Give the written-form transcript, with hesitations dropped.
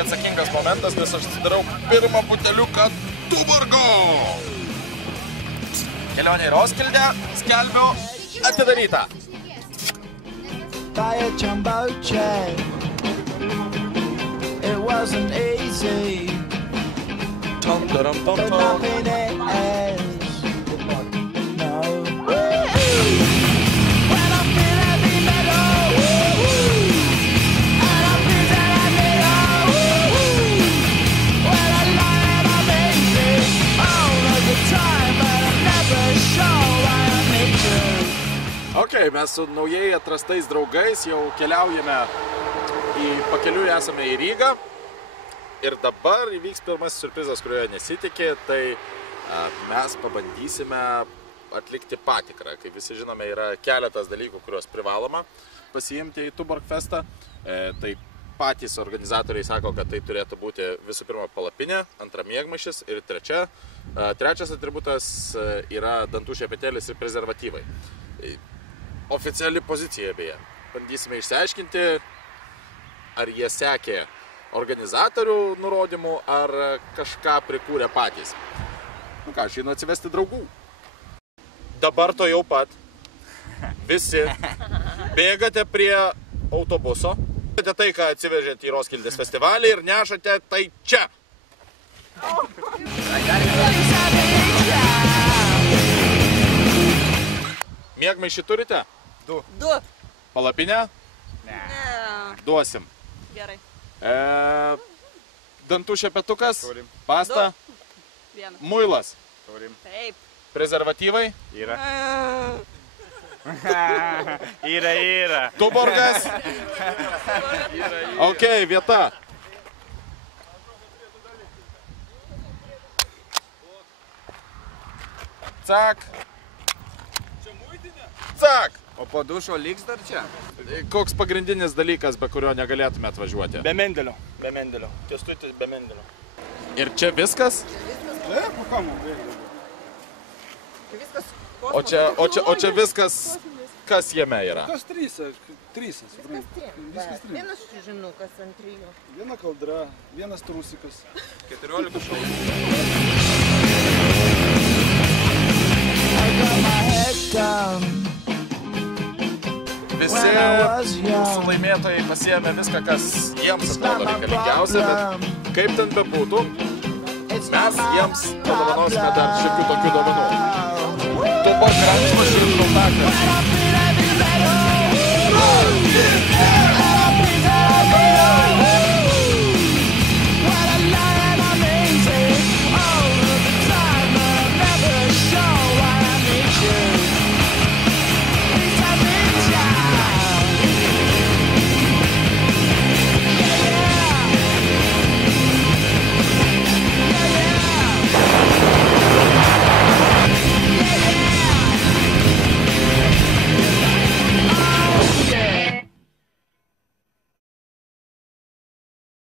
labai atsakingas momentas, nes aš atsidarau pirmą buteliuką Tuborgo. Kelionė į Roskildę, skelbiu, atidaryta. By a jumbo jet. It wasn't easy. Tom, taram, tom, But tom. nothing is. No. When I feel heavy metal, and I feel that I need when I lie and I'm easy all of the time, but I'm never sure why I need you. Ok, mes su naujai atrastais draugais jau keliaujame pakeliui esame į Rygą. Ir dabar įvyks pirmasis surprizas, kurioje nesitikė, tai mes pabandysime atlikti patikrą. Kaip visi žinome, yra keletas dalykų, kuriuos privaloma pasiimti į Tuborg festą. Tai patys organizatoriai sako, kad tai turėtų būti visų pirma palapinė, antra miegmaišis ir trečias atributas yra dantų šepetėlis ir prezervatyvai. Oficiali pozicija beje. Bandysime išsiaiškinti, ar jie sekė organizatorių nurodymų, ar kažką prikūrė patys. Nu ką, aš einu atsivesti draugų. Dabar to jau pat visi bėgate prie autobuso, tai, ką atsivežėte į Roskildės festivalį ir nešate tai čia. Miegmaišį turite? Du. Palapinę? Ne. Duosim. Gerai. Dantų šepetukas? Turim. Pasta? Vieną. Muilas? Turim. Taip. Prezervatyvai? Yra. Yra. Tuborgas? Ok, vieta. Cak. Cak. O po dušo liks dar čia? Koks pagrindinis dalykas, be kurio negalėtume atvažiuoti? Be Mendelio. Kęstutis be Mendelio. Ir čia viskas? O čia viskas, kas jame yra? Kas trys. Vienas čiužinukas ant trijų. Viena kaldra, vienas trusikas. 14 šaulų. Visi mūsų laimėtojai pasiėmė viską, kas jiems atrodo reikalingiausia, bet kaip ten bebūtų, mes jiems padovanosime dar šiokių tokių dovanų. Tuborg rankšluosčių ir plauktakas.